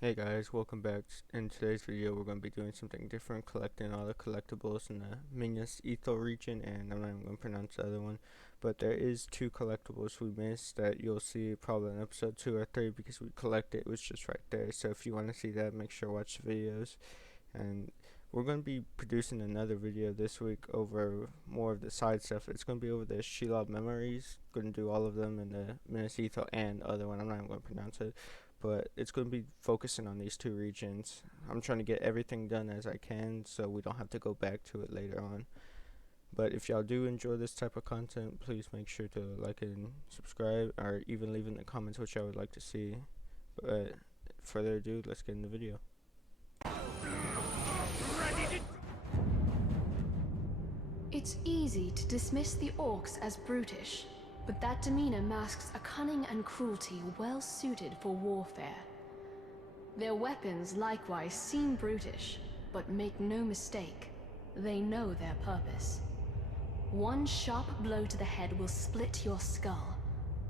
Hey guys, welcome back. In today's video we're going to be doing something different, collecting all the collectibles in the Minas Ithil region, and I'm not even going to pronounce the other one, but there is two collectibles we missed that you'll see probably in episode 2 or 3 because we collected, it was just right there. So if you want to see that, make sure to watch the videos. And we're going to be producing another video this week over more of the side stuff. It's going to be over the Shelob memories. Going to do all of them in the Minas Ithil and other one, I'm not even going to pronounce it, but it's going to be focusing on these two regions. I'm trying to get everything done as I can so we don't have to go back to it later on. But if y'all do enjoy this type of content, please make sure to like and subscribe, or even leave in the comments what y'all would like to see. But further ado, let's get in the video. It's easy to dismiss the orcs as brutish, but that demeanor masks a cunning and cruelty well suited for warfare. Their weapons likewise seem brutish, but make no mistake, they know their purpose. One sharp blow to the head will split your skull,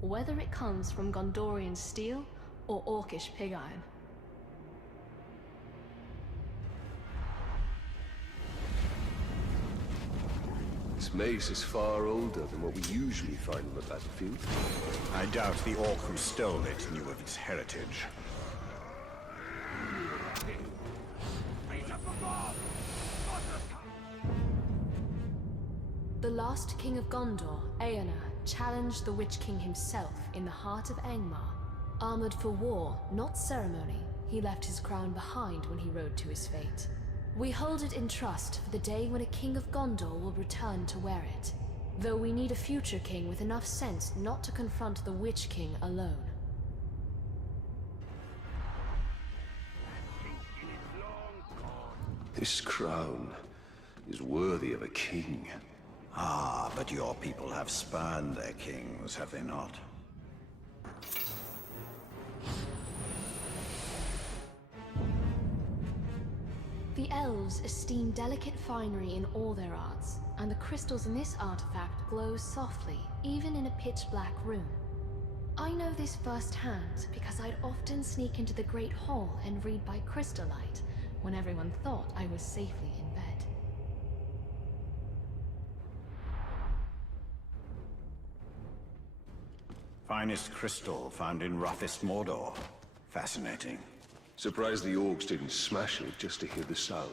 whether it comes from Gondorian steel or orcish pig iron. This mace is far older than what we usually find on the battlefield. I doubt the orc who stole it knew of its heritage. The last king of Gondor, Eonar, challenged the Witch King himself in the heart of Angmar. Armored for war, not ceremony, he left his crown behind when he rode to his fate. We hold it in trust for the day when a king of Gondor will return to wear it, though we need a future king with enough sense not to confront the Witch King alone. This crown is worthy of a king. Ah, but your people have spurned their kings, have they not? The elves esteem delicate finery in all their arts, and the crystals in this artifact glow softly, even in a pitch-black room. I know this firsthand because I'd often sneak into the Great Hall and read by crystallight when everyone thought I was safely in bed. Finest crystal found in roughest Mordor. Fascinating. Surprised the orcs didn't smash it just to hear the sound.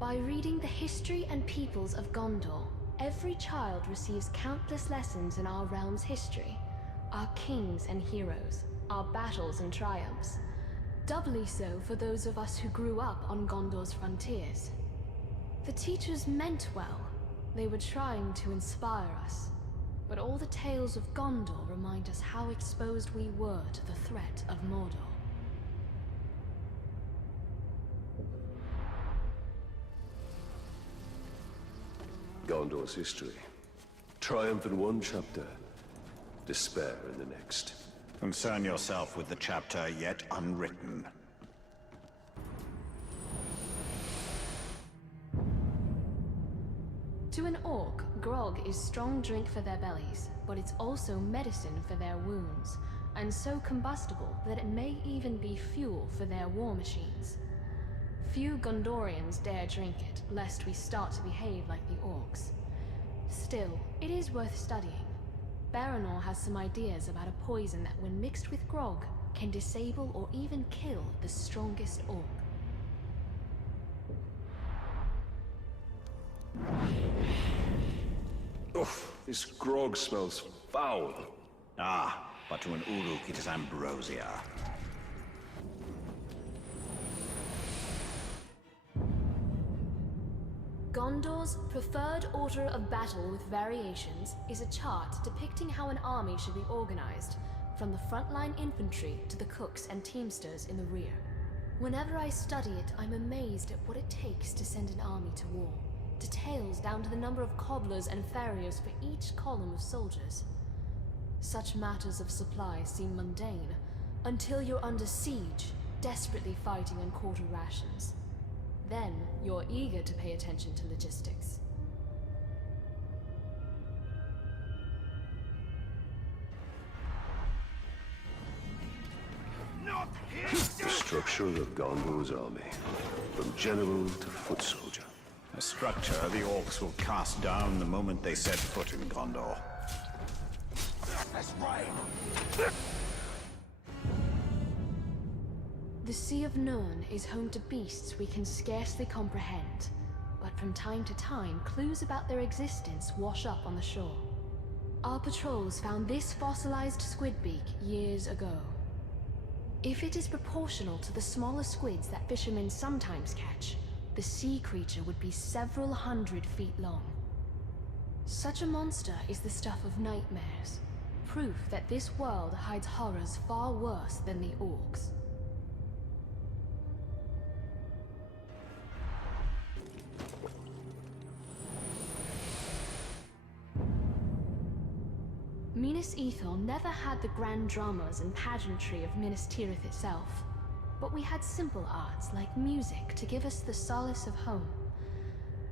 By reading the history and peoples of Gondor, every child receives countless lessons in our realm's history, our kings and heroes, our battles and triumphs. Doubly so for those of us who grew up on Gondor's frontiers. The teachers meant well. They were trying to inspire us. But all the tales of Gondor remind us how exposed we were to the threat of Mordor. Gondor's history. Triumph in one chapter, despair in the next. Concern yourself with the chapter yet unwritten. To an orc, grog is strong drink for their bellies, but it's also medicine for their wounds, and so combustible that it may even be fuel for their war machines. Few Gondorians dare drink it, lest we start to behave like the orcs. Still, it is worth studying. Baranor has some ideas about a poison that, when mixed with grog, can disable or even kill the strongest orc. Oof, this grog smells foul. Ah, but to an Uruk it is ambrosia. Gondor's preferred order of battle with variations is a chart depicting how an army should be organized, from the frontline infantry to the cooks and teamsters in the rear. Whenever I study it, I'm amazed at what it takes to send an army to war. Details down to the number of cobblers and farriers for each column of soldiers. Such matters of supply seem mundane, until you're under siege, desperately fighting on quarter rations. Then, you're eager to pay attention to logistics. structure of Gondor's army, from general to foot soldier. A structure the orcs will cast down the moment they set foot in Gondor. That's right. The Sea of Nirn is home to beasts we can scarcely comprehend, but from time to time, clues about their existence wash up on the shore. Our patrols found this fossilized squidbeak years ago. If it is proportional to the smaller squids that fishermen sometimes catch, the sea creature would be several 100 feet long. Such a monster is the stuff of nightmares, proof that this world hides horrors far worse than the orcs. Minas Ithil never had the grand dramas and pageantry of Minas Tirith itself, but we had simple arts like music to give us the solace of home.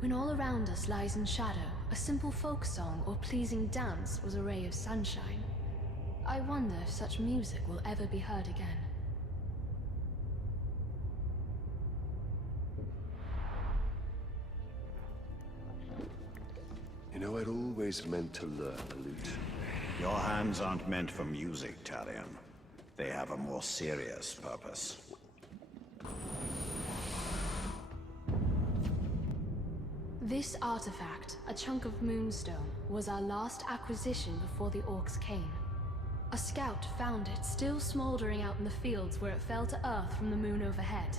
When all around us lies in shadow, a simple folk song or pleasing dance was a ray of sunshine. I wonder if such music will ever be heard again. You know, I'd always meant to learn the lute. Your hands aren't meant for music, Talion. They have a more serious purpose. This artifact, a chunk of moonstone, was our last acquisition before the orcs came. A scout found it still smoldering out in the fields where it fell to earth from the moon overhead.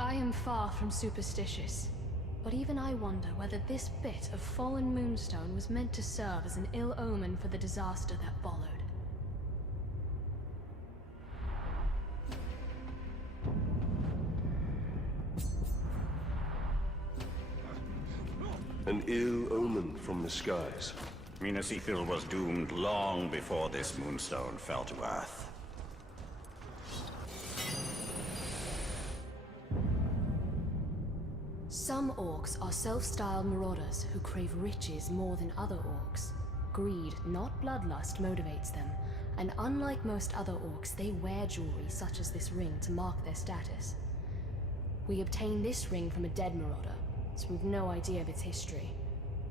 I am far from superstitious, but even I wonder whether this bit of fallen moonstone was meant to serve as an ill omen for the disaster that followed. An ill omen from the skies. Minas Ithil was doomed long before this moonstone fell to earth. Some orcs are self-styled marauders who crave riches more than other orcs. Greed, not bloodlust, motivates them, and unlike most other orcs, they wear jewelry such as this ring to mark their status. We obtained this ring from a dead marauder, so we've no idea of its history,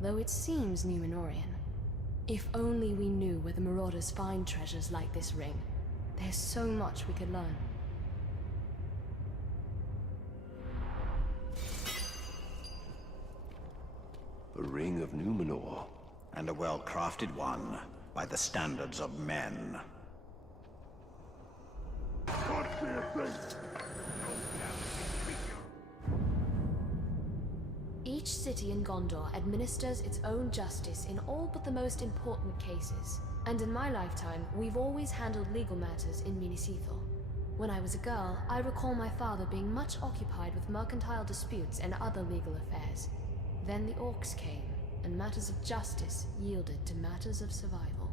though it seems Numenorian. If only we knew where the marauders find treasures like this ring. There's so much we could learn. A ring of Numenor. And a well-crafted one, by the standards of men. Each city in Gondor administers its own justice in all but the most important cases. And in my lifetime, we've always handled legal matters in Minas Ithil. When I was a girl, I recall my father being much occupied with mercantile disputes and other legal affairs. Then the orcs came, and matters of justice yielded to matters of survival.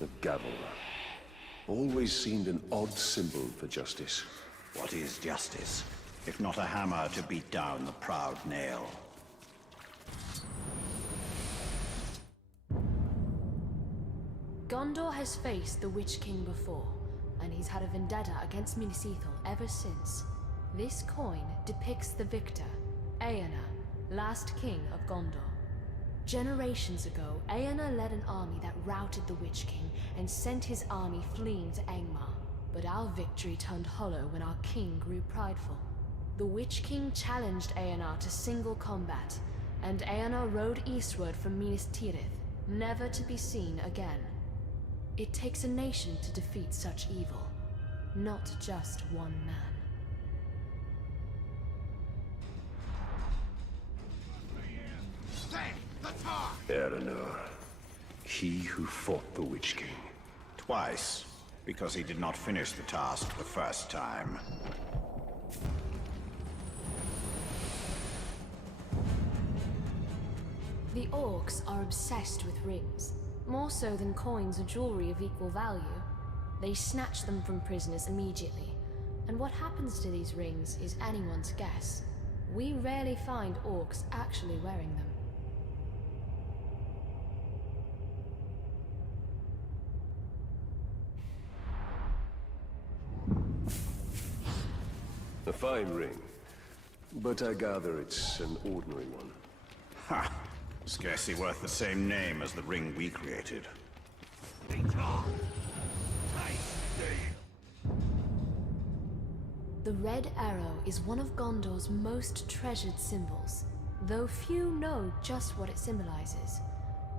The gavel. Always seemed an odd symbol for justice. What is justice, if not a hammer to beat down the proud nail? Gondor has faced the Witch King before, and he's had a vendetta against Minas Ithil ever since. This coin depicts the victor, Eärnur, last king of Gondor. Generations ago, Eärnur led an army that routed the Witch King and sent his army fleeing to Angmar. But our victory turned hollow when our king grew prideful. The Witch King challenged Eärnur to single combat, and Eärnur rode eastward from Minas Tirith, never to be seen again. It takes a nation to defeat such evil, not just one man. Eärnur. He who fought the Witch King. Twice, because he did not finish the task the first time. The orcs are obsessed with rings, more so than coins or jewelry of equal value. They snatch them from prisoners immediately, and what happens to these rings is anyone's guess. We rarely find orcs actually wearing them. A fine ring. But I gather it's an ordinary one. Ha! Scarcely worth the same name as the ring we created. The Red Arrow is one of Gondor's most treasured symbols, though few know just what it symbolizes.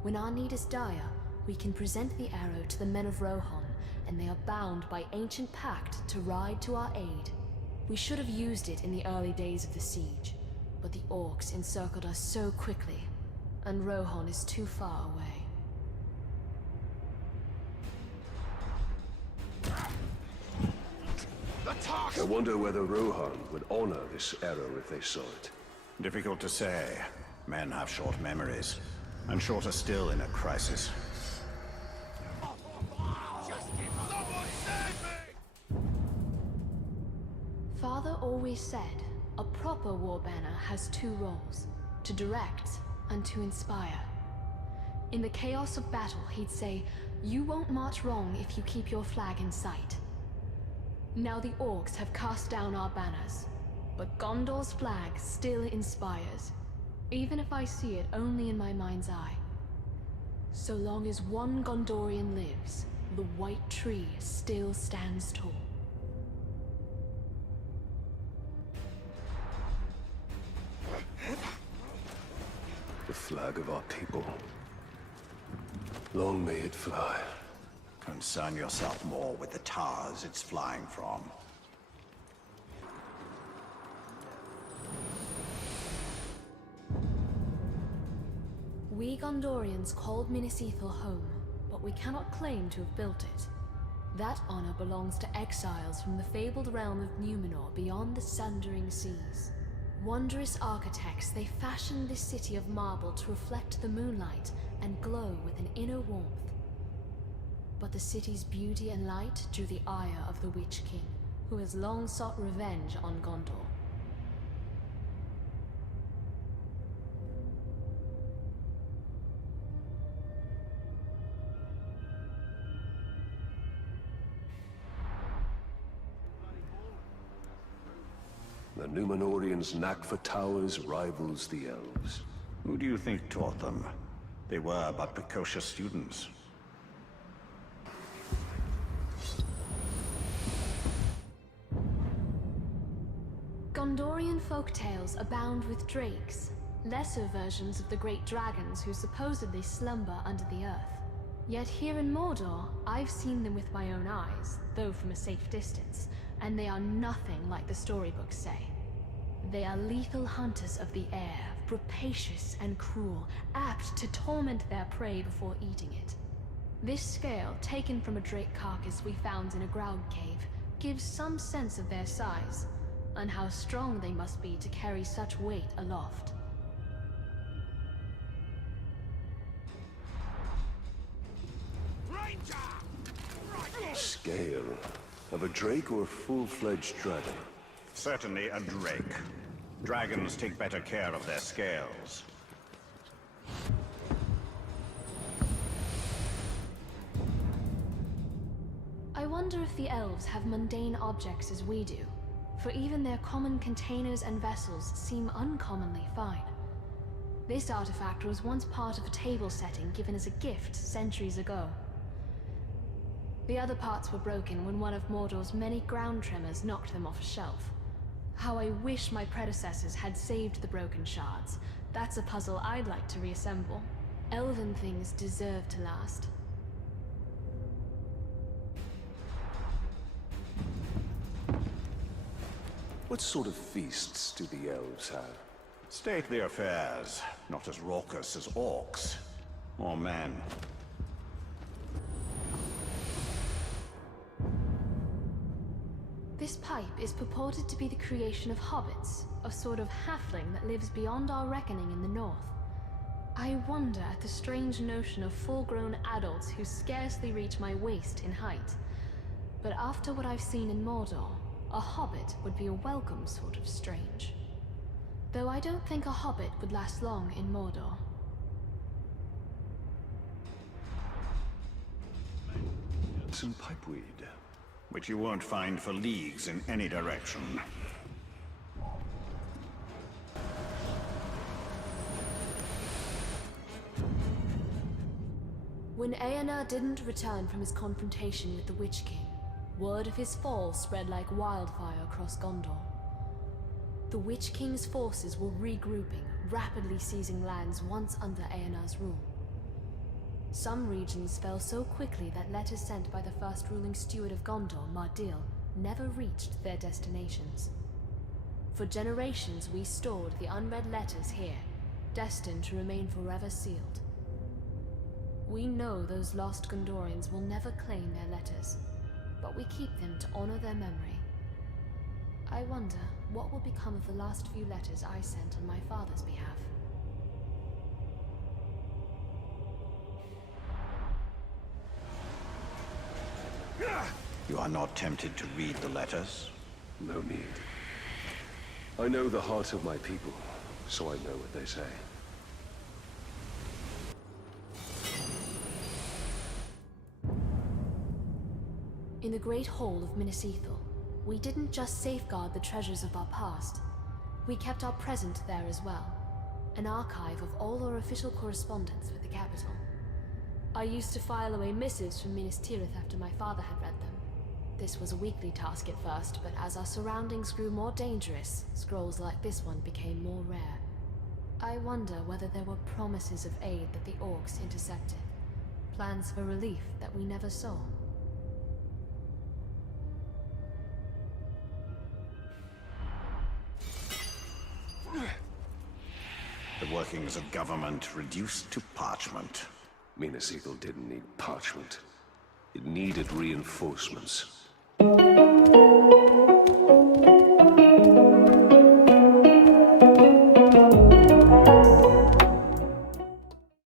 When our need is dire, we can present the arrow to the men of Rohan, and they are bound by ancient pact to ride to our aid. We should have used it in the early days of the siege, but the orcs encircled us so quickly, and Rohan is too far away. I wonder whether Rohan would honor this arrow if they saw it. Difficult to say. Men have short memories, and shorter still in a crisis. Father always said, a proper war banner has two roles, to direct and to inspire. In the chaos of battle, he'd say, you won't march wrong if you keep your flag in sight. Now the orcs have cast down our banners, but Gondor's flag still inspires, even if I see it only in my mind's eye. So long as one Gondorian lives, the white tree still stands tall. The flag of our people. Long may it fly. Concern yourself more with the towers it's flying from. We Gondorians called Minas Ithil home, but we cannot claim to have built it. That honor belongs to exiles from the fabled realm of Numenor beyond the sundering seas. Wondrous architects, they fashioned this city of marble to reflect the moonlight and glow with an inner warmth. But the city's beauty and light drew the ire of the Witch King, who has long sought revenge on Gondor. The Numenorians' knack for towers rivals the elves. Who do you think taught them? They were but precocious students. Gondorian folktales abound with drakes, lesser versions of the great dragons who supposedly slumber under the earth. Yet here in Mordor, I've seen them with my own eyes, though from a safe distance, and they are nothing like the storybooks say. They are lethal hunters of the air, rapacious and cruel, apt to torment their prey before eating it. This scale, taken from a drake carcass we found in a Graug cave, gives some sense of their size, and how strong they must be to carry such weight aloft. Scale of a drake or full-fledged dragon? Certainly a drake. Dragons take better care of their scales. I wonder if the elves have mundane objects as we do, for even their common containers and vessels seem uncommonly fine. This artifact was once part of a table setting given as a gift centuries ago. The other parts were broken when one of Mordor's many ground tremors knocked them off a shelf. How I wish my predecessors had saved the broken shards. That's a puzzle I'd like to reassemble. Elven things deserve to last. What sort of feasts do the elves have? Stately affairs, not as raucous as orcs or men. This pipe is purported to be the creation of hobbits, a sort of halfling that lives beyond our reckoning in the north. I wonder at the strange notion of full-grown adults who scarcely reach my waist in height. But after what I've seen in Mordor, a hobbit would be a welcome sort of strange. Though I don't think a hobbit would last long in Mordor. Some pipeweed. Which you won't find for leagues in any direction. When Eonar didn't return from his confrontation with the Witch King, word of his fall spread like wildfire across Gondor. The Witch King's forces were regrouping, rapidly seizing lands once under Eonar's rule. Some regions fell so quickly that letters sent by the first ruling steward of Gondor, Mardil, never reached their destinations. For generations we stored the unread letters here, destined to remain forever sealed. We know those lost Gondorians will never claim their letters, but we keep them to honor their memory. I wonder what will become of the last few letters I sent on my father's behalf. You are not tempted to read the letters? No need. I know the heart of my people, so I know what they say. In the Great Hall of Minas Ithil, we didn't just safeguard the treasures of our past. We kept our present there as well. An archive of all our official correspondence with the capital. I used to file away missives from Minas Tirith after my father had read them. This was a weekly task at first, but as our surroundings grew more dangerous, scrolls like this one became more rare. I wonder whether there were promises of aid that the orcs intercepted. Plans for relief that we never saw. The workings of government reduced to parchment. Minas Ithil didn't need parchment. It needed reinforcements.